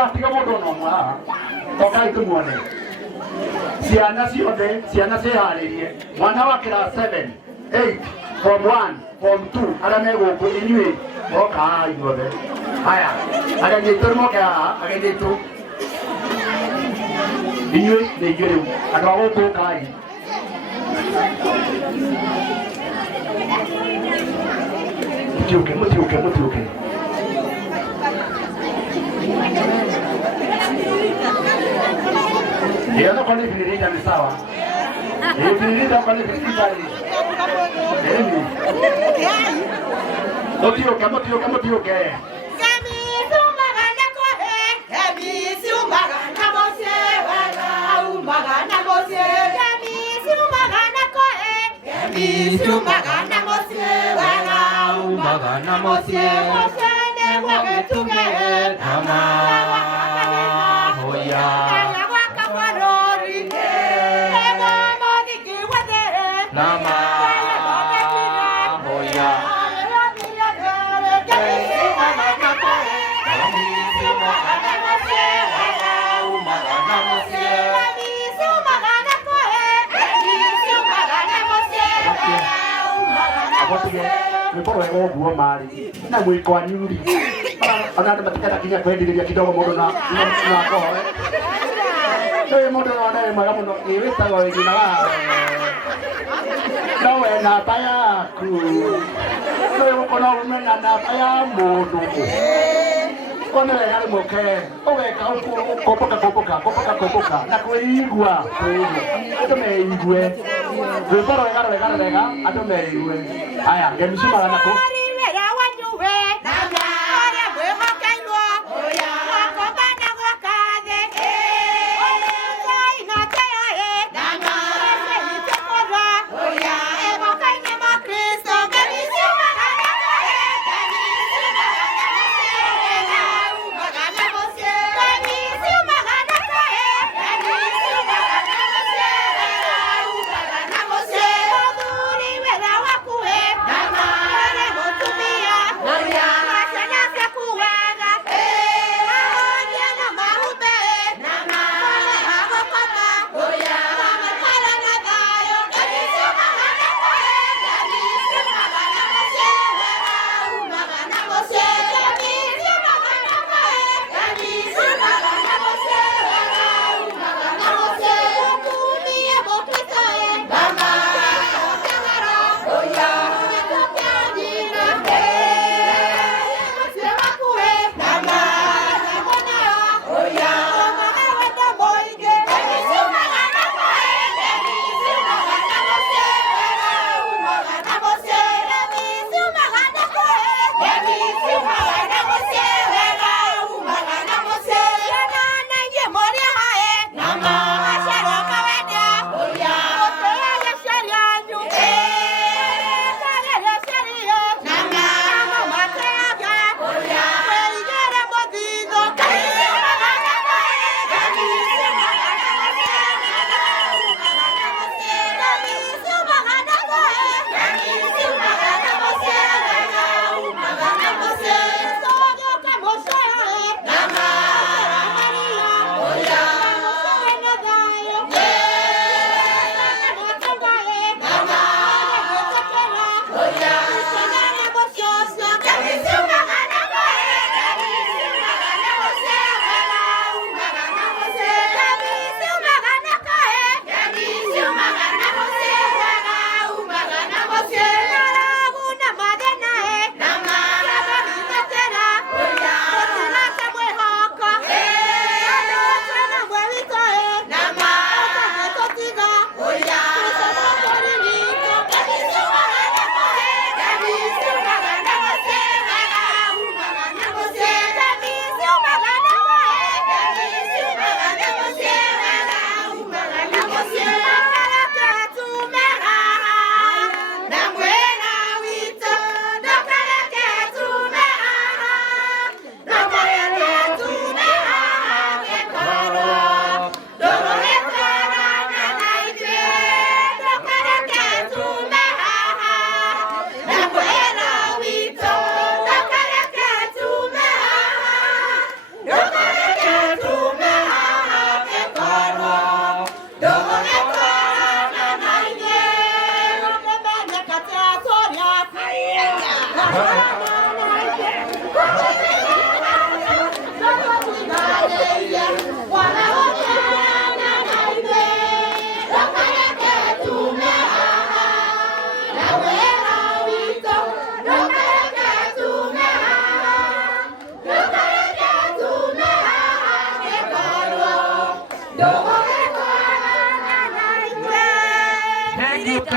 Tigatiga mundu no mwa. Tokai tumuone. Ciana ciothe, ciana ciharirie. Mwana wa class 7, 8, form 1, form 2, ara me guku inyui. Moka inyothe. Haya, aga nyitu moka haha, aga nyitu. Inyui ni inyui. Andu aguku kai. Mutiuke. Dia no kali pilih ni sawa. Dia pilih dah kali pilih tadi. Ini. Mutiuke. Kami sumagana kohe, kami sumagana mose, umagana mose, kami sumagana kohe, kami sumagana mose, umagana mose, mose ne wagetuge, nama hoya. Nama hoya. Miporo ya nguo mali na mwiko wa nyuri ana matikana kinya kwendiria kidogo mundu na koe ndio mundu na mwaga muno iwita go igina wa nawe na taya ku ndio kono umena na taya mundu kono ya yale moke oweka kopoka na kuigwa ndo meigwe miporo wega ando meigwe aya ngemshima nako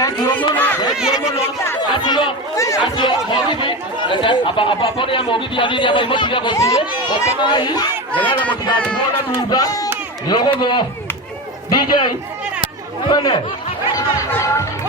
Thank you muno. Acio mogithi. Apa ni mogithi alini apa imotiga gosie. Okamai. Nena motiga tuona tuga. Yogo DJ. Pene.